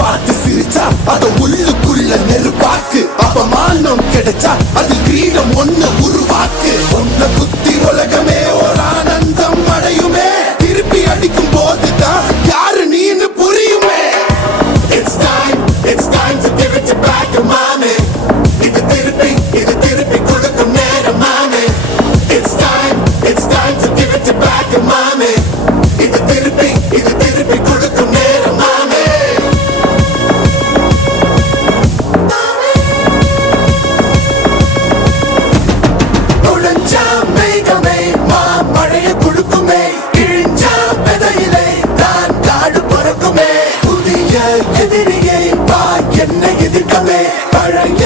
பார்த்து சிரிச்சா அத உள்ளுக்குள்ள நெருப்பாக்கு. அவமானம் கிடைச்சா அது கிரீடம் ஒண்ணு உருவாக்கு. ஒன்ன குத்தி உலகமே ஒரு ஆனந்தம் அடையுமே. திருப்பி அடிக்கும் போதுதான் யாரு நீன்னு புரியுமே. It's time to give it back to mommy. இது திருப்பி கொடுக்கும் நேரம் மாமே. It's time to give it back to mommy. இது திருப்பி கொடுக்கும் நேரம் மாமே. நுழைஞ்சா மேகமே மாமழைய கொடுக்குமே. கிழிஞ்சா விதையிலே தான் காடு பறக்குமே. புதிய எதிரியை வா என்னை எதிர்க்கவே. பழைய